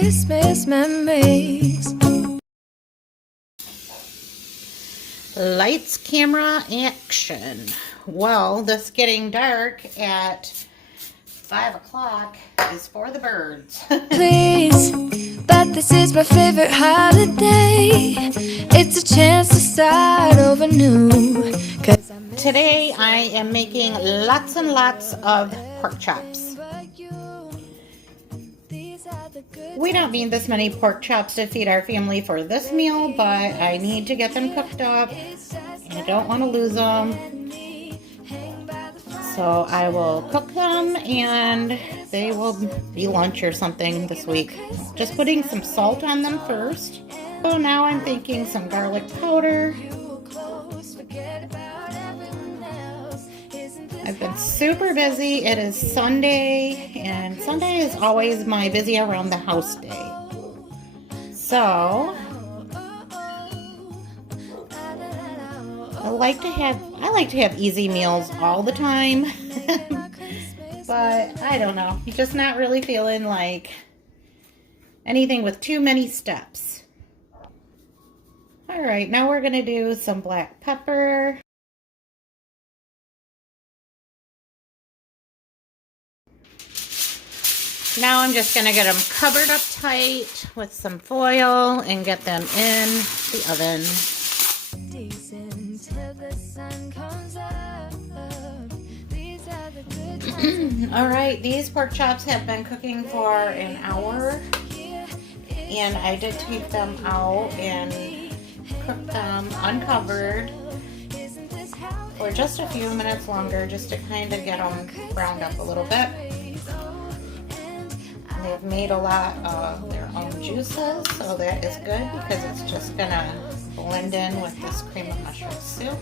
Christmas memories. Lights, camera, action. Well, this getting dark at 5 o'clock is for the birds. Please, but this is my favorite holiday. It's a chance to start over new. Today I am making lots and lots of pork chops. We don't need this many pork chops to feed our family for this meal, but I need to get them cooked up. I don't want to lose them. So I will cook them and they will be lunch or something this week. Just putting some salt on them first. So now I'm thinking some garlic powder. I've been super busy. It is Sunday, and Sunday is always my busy around the house day. So I like to have easy meals all the time. But I don't know. I'm just not really feeling like anything with too many steps. All right, now we're going to do some black pepper. Now I'm just going to get them covered up tight with some foil and get them in the oven. All right, these pork chops have been cooking for an hour, and I did take them out and cook them uncovered for just a few minutes longer, just to kind of get them browned up a little bit. They've made a lot of their own juices, so that is good because it's just gonna blend in with this cream of mushroom soup.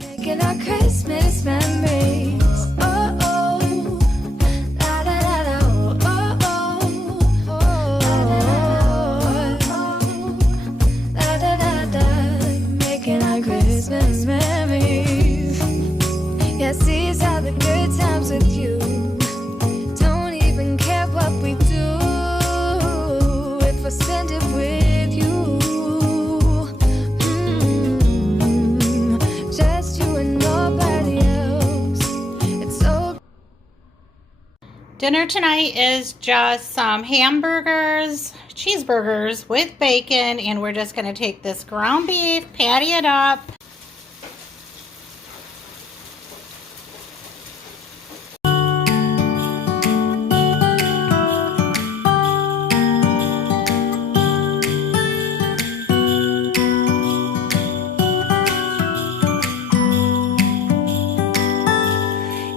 Making our Christmas memories. Oh, oh. La, la, la, la. Oh, oh, oh. La, la, la, la. Making our Christmas memories. Yes, these are the good times with you. Don't even care what we do if I spend it with you. Just you and nobody else. It's so. Dinner tonight is just some hamburgers, cheeseburgers with bacon, and we're just gonna take this ground beef, patty it up.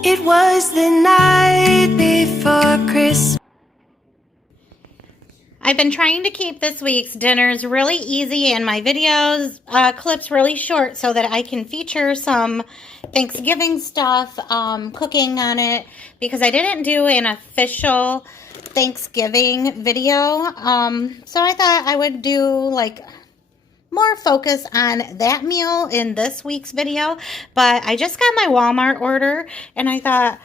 It was the night before Christmas. I've been trying to keep this week's dinners really easy and my videos clips really short so that I can feature some Thanksgiving stuff cooking on it, because I didn't do an official Thanksgiving video. So I thought I would do like more focus on that meal in this week's video. But I just got my Walmart order and I thought,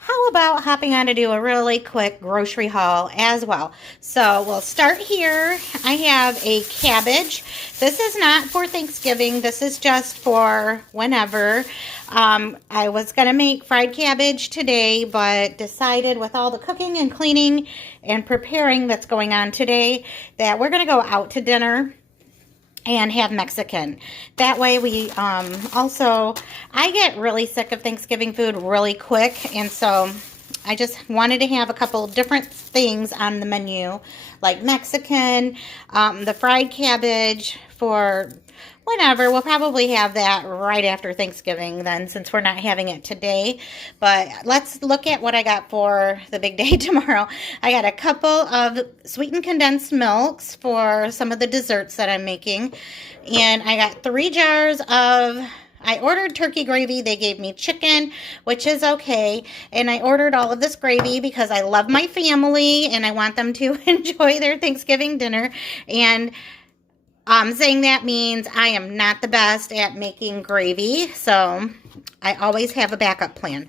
how about hopping on to do a really quick grocery haul as well. So we'll start here. I have a cabbage. This is not for Thanksgiving. This is just for whenever. I was going to make fried cabbage today, but decided with all the cooking and cleaning and preparing that's going on today that we're going to go out to dinner and have Mexican. That way we also, I get really sick of Thanksgiving food really quick, and so I just wanted to have a couple different things on the menu, like Mexican, the fried cabbage for whenever. We'll probably have that right after Thanksgiving then, since we're not having it today. But let's look at what I got for the big day tomorrow. I got a couple of sweetened condensed milks for some of the desserts that I'm making. And I got 3 jars of, I ordered turkey gravy. They gave me chicken, which is okay. And I ordered all of this gravy because I love my family and I want them to enjoy their Thanksgiving dinner. And saying that means I am not the best at making gravy, so I always have a backup plan.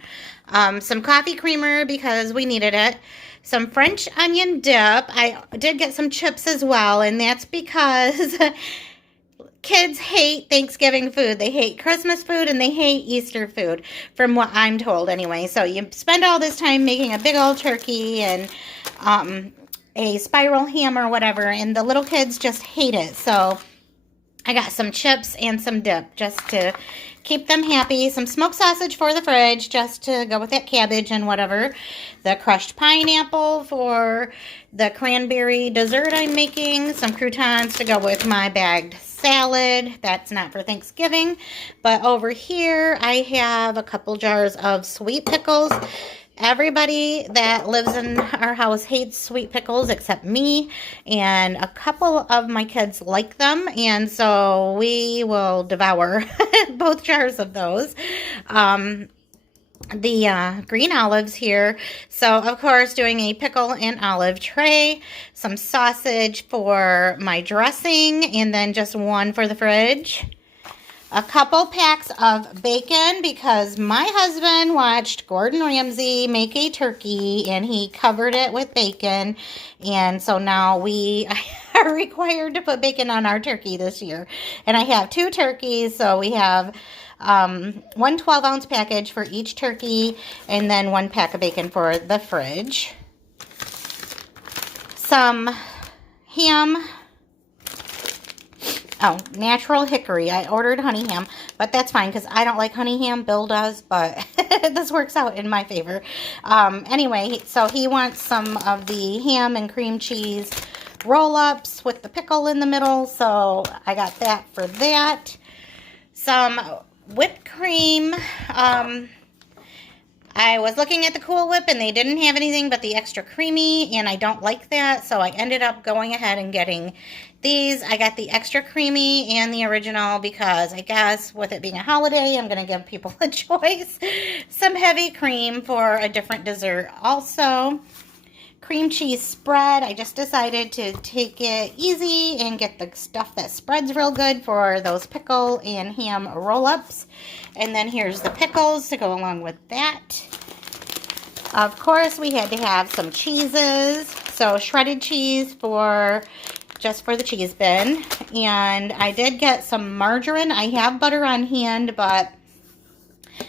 Some coffee creamer because we needed it. some French onion dip. I did get some chips as well, and that's because kids hate Thanksgiving food. They hate Christmas food and they hate Easter food, from what I'm told anyway. So you spend all this time making a big old turkey and a spiral ham or whatever, and the little kids just hate it. So I got some chips and some dip just to keep them happy. Some smoked sausage for the fridge just to go with that cabbage and whatever. The crushed pineapple for the cranberry dessert I'm making. Some croutons to go with my bagged salad. That's not for Thanksgiving. But over here I have a couple jars of sweet pickles. Everybody that lives in our house hates sweet pickles except me, and a couple of my kids like them, and so we will devour both jars of those. The green olives here, so of course doing a pickle and olive tray, some sausage for my dressing, and then just one for the fridge. A couple packs of bacon because my husband watched Gordon Ramsay make a turkey and he covered it with bacon. And so now we are required to put bacon on our turkey this year. And I have 2 turkeys, so we have one 12-ounce package for each turkey and then 1 pack of bacon for the fridge. Some ham. Oh, natural hickory. I ordered honey ham, but that's fine because I don't like honey ham. Bill does, but this works out in my favor. Anyway, so he wants some of the ham and cream cheese roll-ups with the pickle in the middle, so I got that for that. Some whipped cream. I was looking at the Cool Whip and they didn't have anything but the extra creamy, and I don't like that, so I ended up going ahead and getting these. I got the extra creamy and the original because I guess with it being a holiday, I'm going to give people a choice. Some heavy cream for a different dessert also. Cream cheese spread. I just decided to take it easy and get the stuff that spreads real good for those pickle and ham roll-ups. And then here's the pickles to go along with that. Of course, we had to have some cheeses. So shredded cheese just for the cheese bin. And I did get some margarine. I have butter on hand, but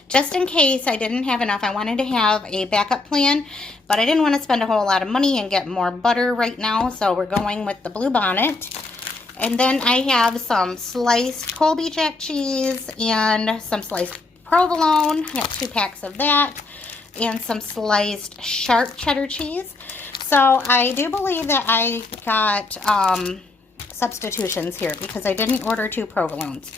just in case I didn't have enough, I wanted to have a backup plan, but I didn't want to spend a whole lot of money and get more butter right now, so we're going with the Blue Bonnet. And then I have some sliced Colby Jack cheese and some sliced provolone. I got 2 packs of that, and some sliced sharp cheddar cheese. So I do believe that I got substitutions here because I didn't order 2 provolones.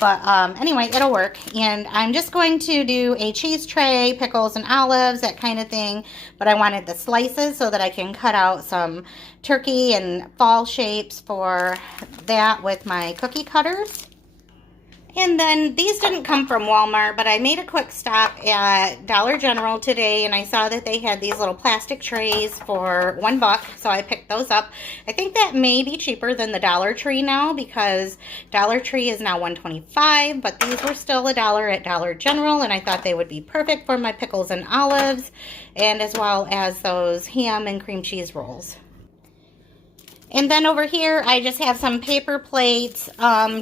But anyway, it'll work. And I'm just going to do a cheese tray, pickles and olives, that kind of thing. But I wanted the slices so that I can cut out some turkey and fall shapes for that with my cookie cutters. And then these didn't come from Walmart, but I made a quick stop at Dollar General today, and I saw that they had these little plastic trays for $1, so I picked those up. I think that may be cheaper than the Dollar Tree now because Dollar Tree is now $1.25, but these were still $1 at Dollar General, and I thought they would be perfect for my pickles and olives, and as well as those ham and cream cheese rolls. And then over here, I just have some paper plates,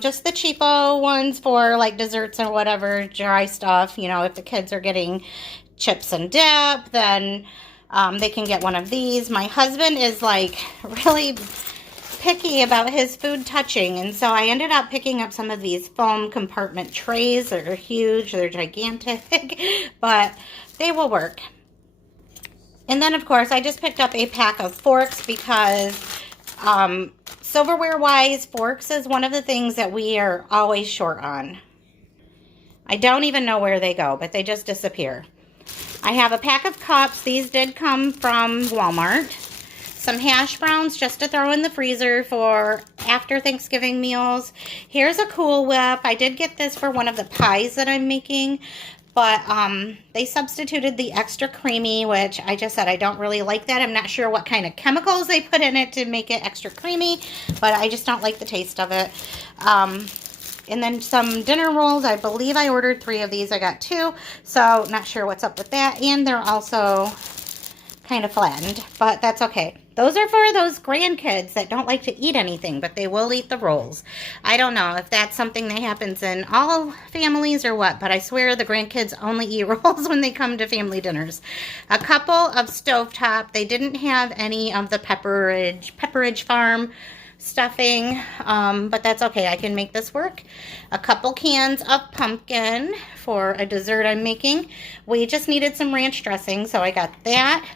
just the cheapo ones for like desserts or whatever, dry stuff. You know, if the kids are getting chips and dip, then they can get one of these. My husband is like really picky about his food touching, and so I ended up picking up some of these foam compartment trays. They're huge, they're gigantic, but they will work. And then, of course, I just picked up a pack of forks because silverware wise, forks is one of the things that we are always short on. I don't even know where they go, but they just disappear. I have a pack of cups. These did come from Walmart. Some hash browns just to throw in the freezer for after Thanksgiving meals. Here's a Cool Whip. I did get this for one of the pies that I'm making. But they substituted the extra creamy, which I just said I don't really like that. I'm not sure what kind of chemicals they put in it to make it extra creamy, but I just don't like the taste of it. And then some dinner rolls. I believe I ordered 3 of these. I got 2, so not sure what's up with that. And they're also kind of flattened, but that's okay. Those are for those grandkids that don't like to eat anything, but they will eat the rolls. I don't know if that's something that happens in all families or what, but I swear the grandkids only eat rolls when they come to family dinners. A couple of stovetop. They didn't have any of the Pepperidge Farm stuffing, but that's okay. I can make this work. A couple cans of pumpkin for a dessert I'm making. We just needed some ranch dressing, so I got that.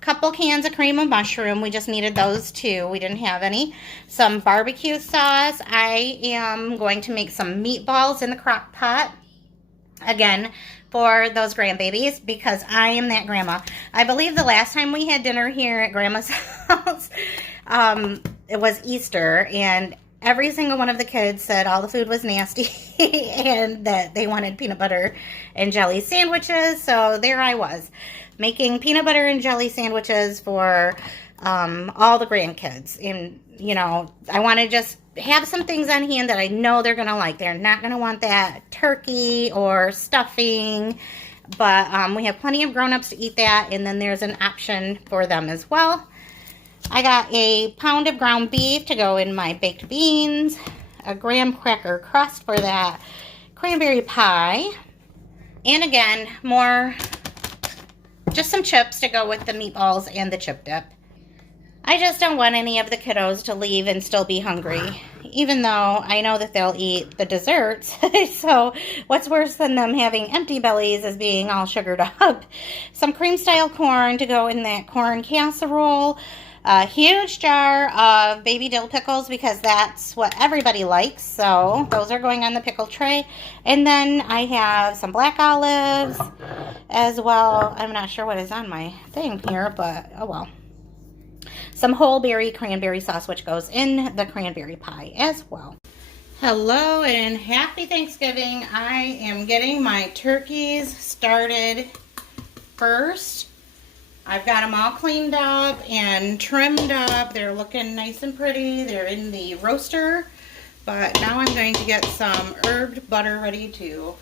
Couple cans of cream of mushroom. We just needed those too. We didn't have any. Some barbecue sauce. I am going to make some meatballs in the crock pot. Again, for those grandbabies, because I am that grandma. I believe the last time we had dinner here at Grandma's house, it was Easter, and every single one of the kids said all the food was nasty and that they wanted peanut butter and jelly sandwiches. So there I was, making peanut butter and jelly sandwiches for all the grandkids. And, you know, I want to just have some things on hand that I know they're going to like. They're not going to want that turkey or stuffing, but we have plenty of grown-ups to eat that, and then there's an option for them as well. I got a pound of ground beef to go in my baked beans, a graham cracker crust for that cranberry pie, and again, just some chips to go with the meatballs and the chip dip. I just don't want any of the kiddos to leave and still be hungry, even though I know that they'll eat the desserts. So what's worse than them having empty bellies is being all sugared up. Some cream-style corn to go in that corn casserole. A huge jar of baby dill pickles because that's what everybody likes. So those are going on the pickle tray. And then I have some black olives as well. I'm not sure what is on my thing here, but oh well. Some whole berry cranberry sauce, which goes in the cranberry pie as well. Hello and happy Thanksgiving. I am getting my turkeys started first. I've got them all cleaned up and trimmed up. They're looking nice and pretty. They're in the roaster, but now I'm going to get some herbed butter ready to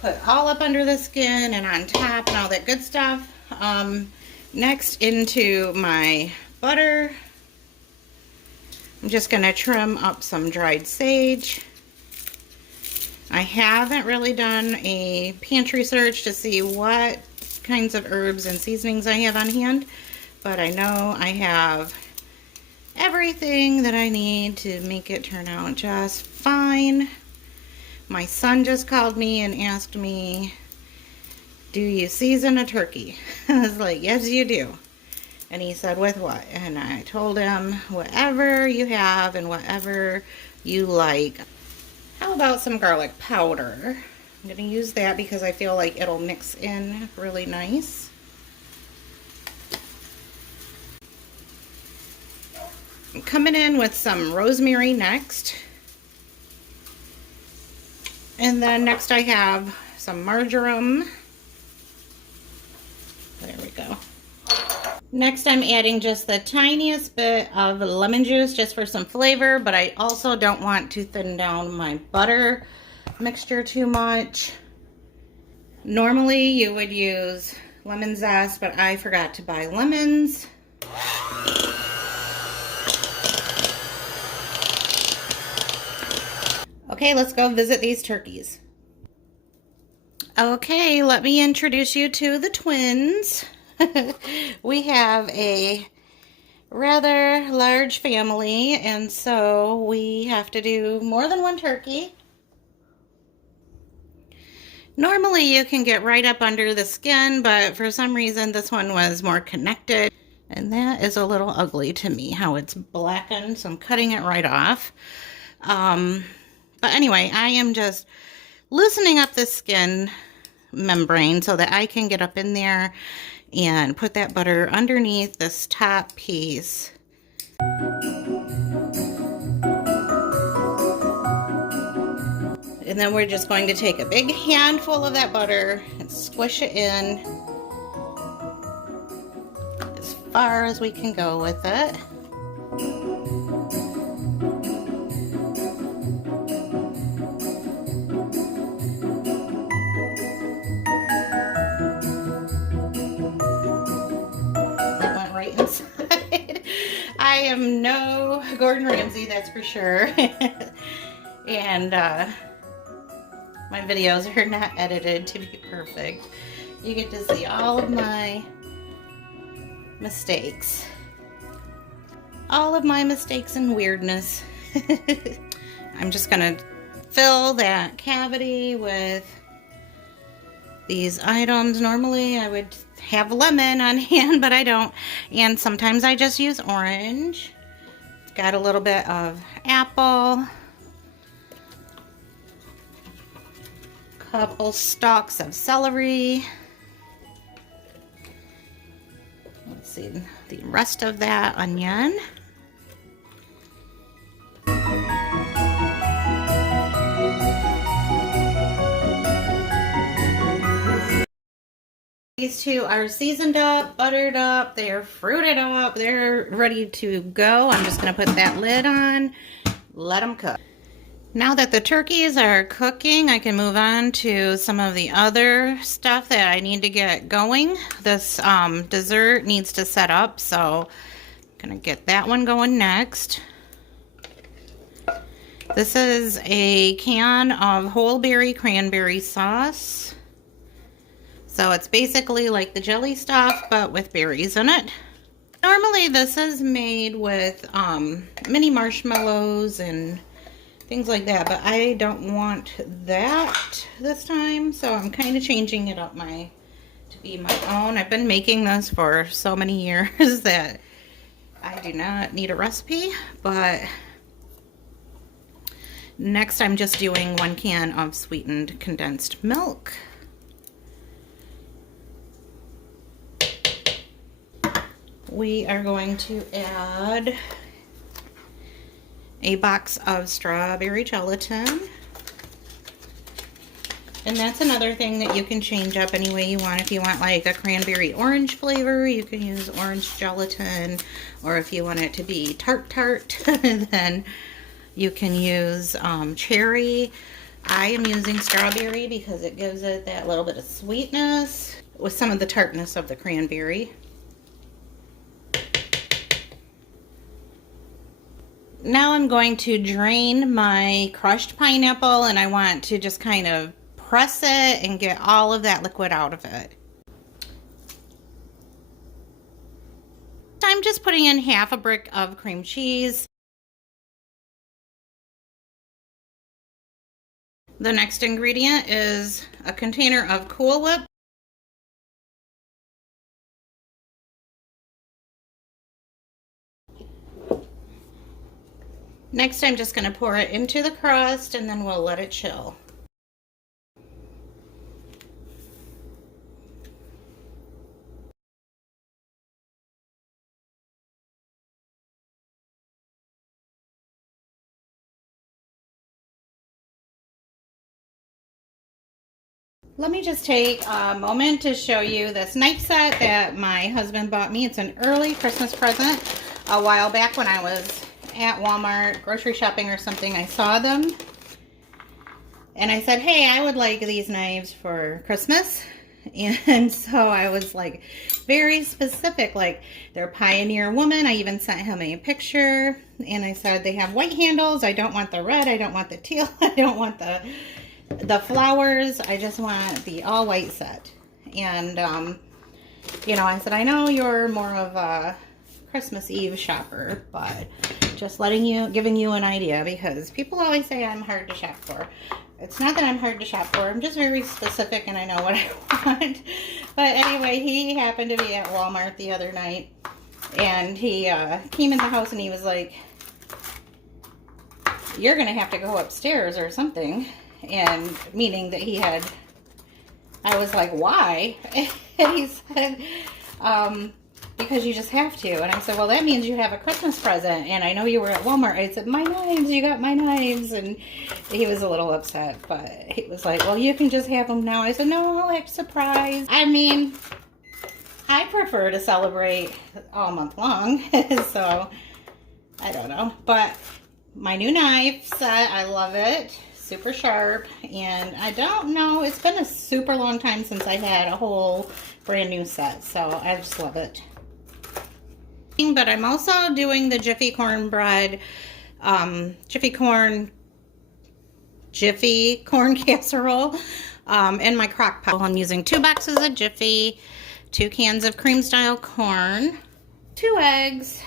put all up under the skin and on top and all that good stuff. Next, into my butter, I'm just going to trim up some dried sage. I haven't really done a pantry search to see what kinds of herbs and seasonings I have on hand, but I know I have everything that I need to make it turn out just fine. My son just called me and asked me, do you season a turkey? I was like, yes you do. And he said, with what? And I told him, whatever you have and whatever you like. How about some garlic powder? I'm going to use that because I feel like it'll mix in really nice. I'm coming in with some rosemary next. And then next I have some marjoram. There we go. Next I'm adding just the tiniest bit of lemon juice just for some flavor, but I also don't want to thin down my butter mixture too much. Normally you would use lemon zest, but I forgot to buy lemons. Okay, let's go visit these turkeys. Okay, let me introduce you to the twins. We have a rather large family, and so we have to do more than one turkey. Normally you can get right up under the skin, but for some reason this one was more connected. And that is a little ugly to me, how it's blackened, so I'm cutting it right off. But anyway, I am just loosening up the skin membrane so that I can get up in there and put that butter underneath this top piece. And then we're just going to take a big handful of that butter and squish it in as far as we can go with it. Gordon Ramsay, that's for sure. And my videos are not edited to be perfect. You get to see all of my mistakes. All of my mistakes and weirdness. I'm just gonna fill that cavity with these items. Normally I would have lemon on hand, but I don't. And sometimes I just use orange. Got a little bit of apple. Couple stalks of celery. Let's see the rest of that onion. These two are seasoned up, buttered up, they're fruited up, they're ready to go. I'm just going to put that lid on, let them cook. Now that the turkeys are cooking, I can move on to some of the other stuff that I need to get going. This dessert needs to set up, so I'm going to get that one going next. This is a can of whole berry cranberry sauce. So it's basically like the jelly stuff, but with berries in it. Normally this is made with mini marshmallows and things like that, but I don't want that this time, so I'm kind of changing it up to be my own. I've been making this for so many years that I do not need a recipe, but next I'm just doing 1 can of sweetened condensed milk. We are going to add a box of strawberry gelatin. And that's another thing that you can change up any way you want. If you want like a cranberry orange flavor, you can use orange gelatin. Or if you want it to be tart, then you can use cherry. I am using strawberry because it gives it that little bit of sweetness with some of the tartness of the cranberry. Now I'm going to drain my crushed pineapple, and I want to just kind of press it and get all of that liquid out of it. I'm just putting in half a brick of cream cheese. The next ingredient is a container of Cool Whip. Next, I'm just going to pour it into the crust and then we'll let it chill. Let me just take a moment to show you this knife set that my husband bought me. It's an early Christmas present. A while back when I was at Walmart grocery shopping or something, I saw them and I said, hey, I would like these knives for Christmas. And so I was like very specific, like they're Pioneer Woman. I even sent him a picture and I said they have white handles. I don't want the red, I don't want the teal, I don't want the flowers, I just want the all white set. And you know, I said, I know you're more of a Christmas Eve shopper, but just giving you an idea, because people always say I'm hard to shop for. It's not that I'm hard to shop for, I'm just very specific and I know what I want. But anyway, he happened to be at Walmart the other night and he came in the house and he was like, you're gonna have to go upstairs or something. And meaning that he had, I was like, why? And he said, because you just have to. And I said, well, that means you have a Christmas present. And I know you were at Walmart. I said, my knives, you got my knives. And he was a little upset, but he was like, well, you can just have them now. I said, no, I'll act surprised. I mean, I prefer to celebrate all month long. So, I don't know. But my new knife set, I love it. Super sharp. And I don't know, it's been a super long time since I had a whole brand new set. So, I just love it. But I'm also doing the Jiffy cornbread, Jiffy corn casserole in my crock pot. I'm using 2 boxes of Jiffy, 2 cans of cream style corn, 2 eggs.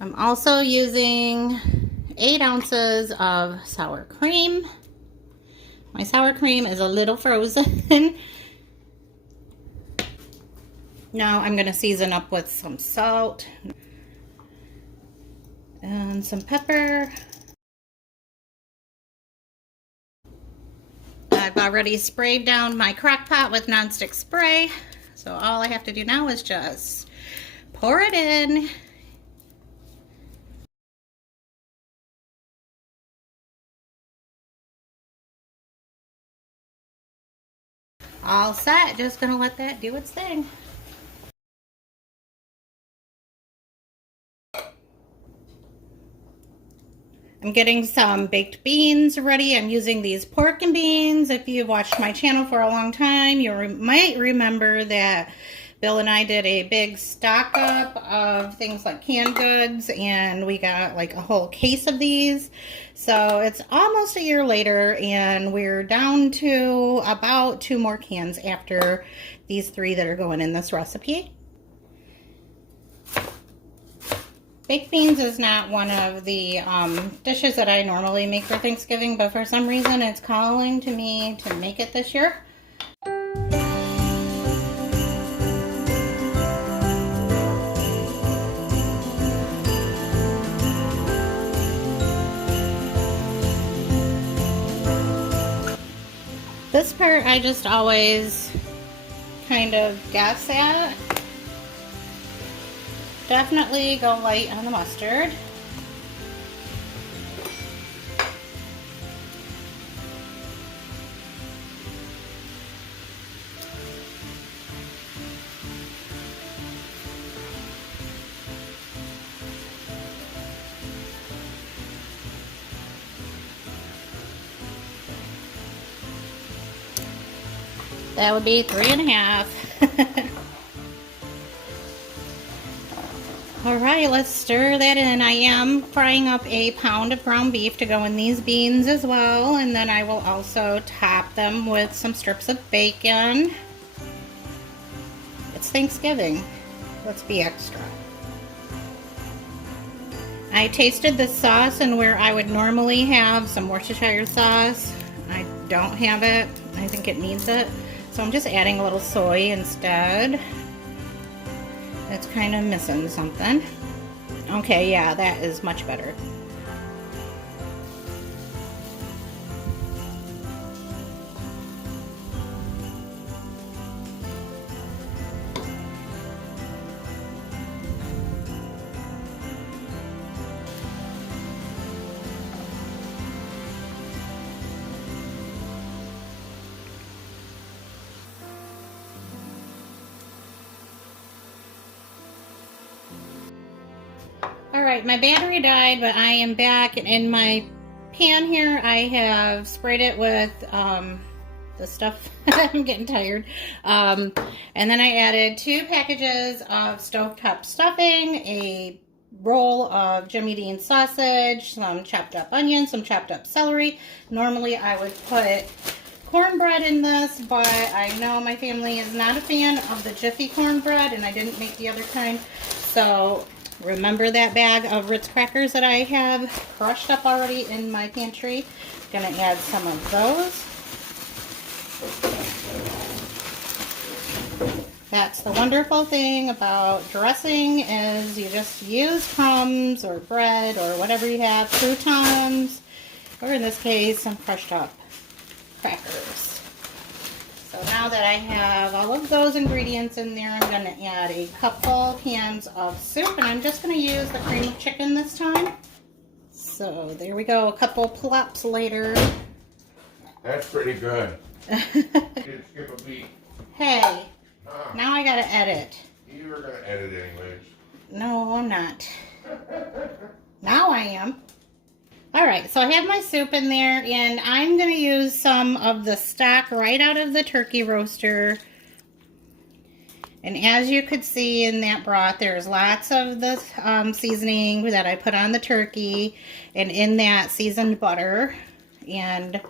I'm also using 8 ounces of sour cream. My sour cream is a little frozen. Now I'm going to season up with some salt and some pepper. I've already sprayed down my crock pot with nonstick spray, so all I have to do now is just pour it in. All set, just gonna let that do its thing. I'm getting some baked beans ready. I'm using these pork and beans. If you've watched my channel for a long time, you might remember that Bill and I did a big stock up of things like canned goods, and we got like a whole case of these. So it's almost a year later, and we're down to about 2 more cans after these 3 that are going in this recipe. Baked beans is not one of the dishes that I normally make for Thanksgiving, but for some reason it's calling to me to make it this year. This part I just always kind of guess at. Definitely go light on the mustard. That would be 3.5. All right, let's stir that in. I am frying up a pound of ground beef to go in these beans as well, and then I will also top them with some strips of bacon. It's Thanksgiving. Let's be extra. I tasted this sauce, and where I would normally have some Worcestershire sauce, I don't have it. I think it needs it. So I'm just adding a little soy instead. It's kind of missing something. Okay, yeah, that is much better. Alright, my battery died, but I am back. In my pan here, I have sprayed it with the stuff. I'm getting tired. And then I added 2 packages of stovetop stuffing, a roll of Jimmy Dean sausage, some chopped up onions, some chopped up celery. Normally I would put cornbread in this, but I know my family is not a fan of the Jiffy cornbread, and I didn't make the other kind. So remember that bag of Ritz crackers that I have crushed up already in my pantry? Gonna add some of those. That's the wonderful thing about dressing, is you just use crumbs or bread or whatever you have, croutons, or in this case some crushed up crackers. So now that I have all of those ingredients in there, I'm going to add a couple cans of soup, and I'm just going to use the cream of chicken this time. So there we go, a couple plops later. That's pretty good. Didn't skip a beat. Hey, now I got to edit. You were going to edit anyways. No, I'm not. Now I am. Alright, so I have my soup in there, and I'm going to use some of the stock right out of the turkey roaster. And as you could see in that broth, there's lots of the seasoning that I put on the turkey and in that seasoned butter. And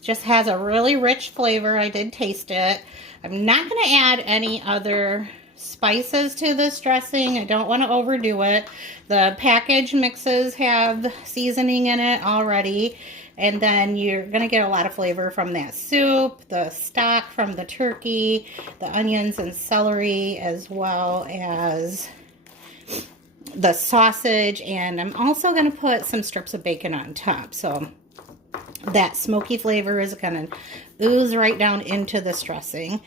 just has a really rich flavor. I did taste it. I'm not going to add any other spices to this dressing. I don't want to overdo it. The package mixes have seasoning in it already. And then you're going to get a lot of flavor from that soup, the stock from the turkey, the onions and celery, as well as the sausage. And I'm also going to put some strips of bacon on top. So that smoky flavor is going to ooze right down into this dressing.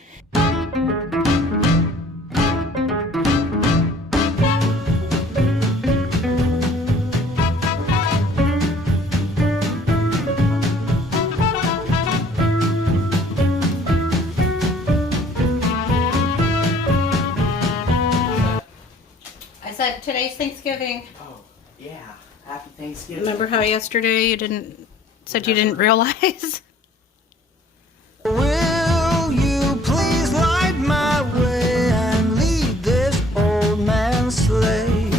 I said today's Thanksgiving. Oh, yeah. Happy Thanksgiving. Remember how yesterday you said you didn't realize? Will you please light my way and lead this old man's sleigh?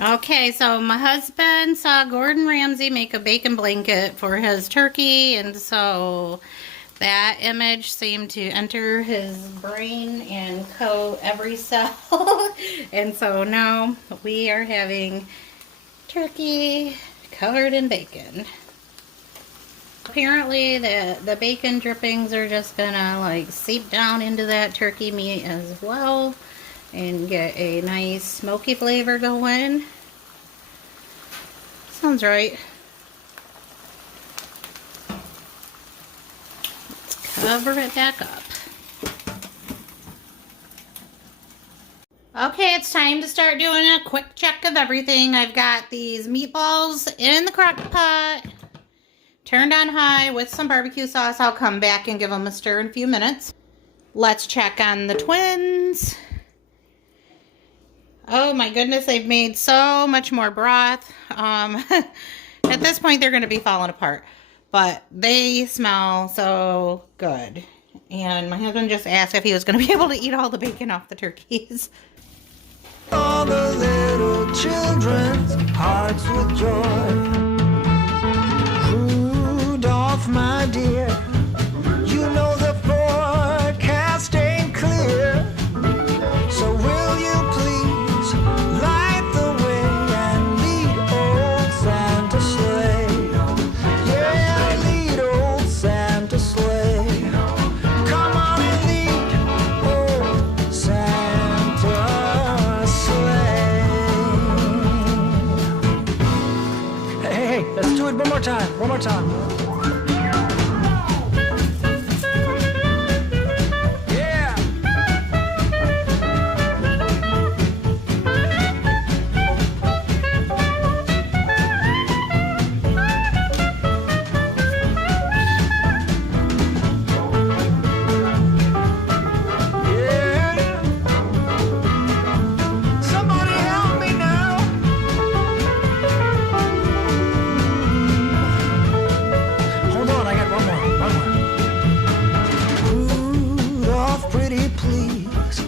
Okay, so my husband saw Gordon Ramsay make a bacon blanket for his turkey, and so that image seemed to enter his brain and coat every cell. And so now we are having turkey covered in bacon. Apparently the bacon drippings are just gonna like seep down into that turkey meat as well and get a nice smoky flavor going. Sounds right. Let's cover it back up. Okay, it's time to start doing a quick check of everything. I've got these meatballs in the crock pot, turned on high with some barbecue sauce. I'll come back and give them a stir in a few minutes. Let's check on the twins. Oh my goodness, they've made so much more broth. At this point, they're going to be falling apart, but they smell so good. And my husband just asked if he was going to be able to eat all the bacon off the turkeys. All the little children's hearts with joy. Rudolph, my dear, you know the forecast ain't clear. So will you please light the way and lead old Santa sleigh? Yeah, lead old Santa sleigh. Come on and lead old Santa sleigh. Hey, let's do it one more time. One more time. Yeah. Yeah. Somebody help me now. Hold on, I got one more. Rudolph, pretty please,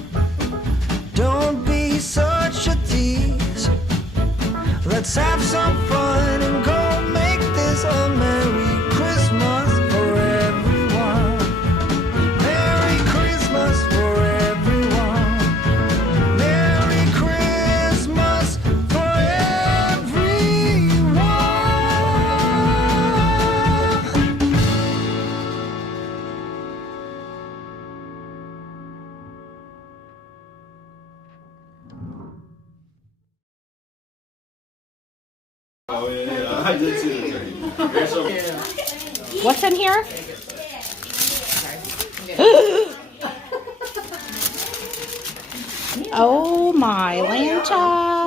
don't be such a tease. Let's have some fun and go make this a Merry Christmas for everyone. Merry Christmas for everyone. Merry Christmas for everyone. Oh yeah, I did see it. Here's some. What's in here? Oh my Lanta.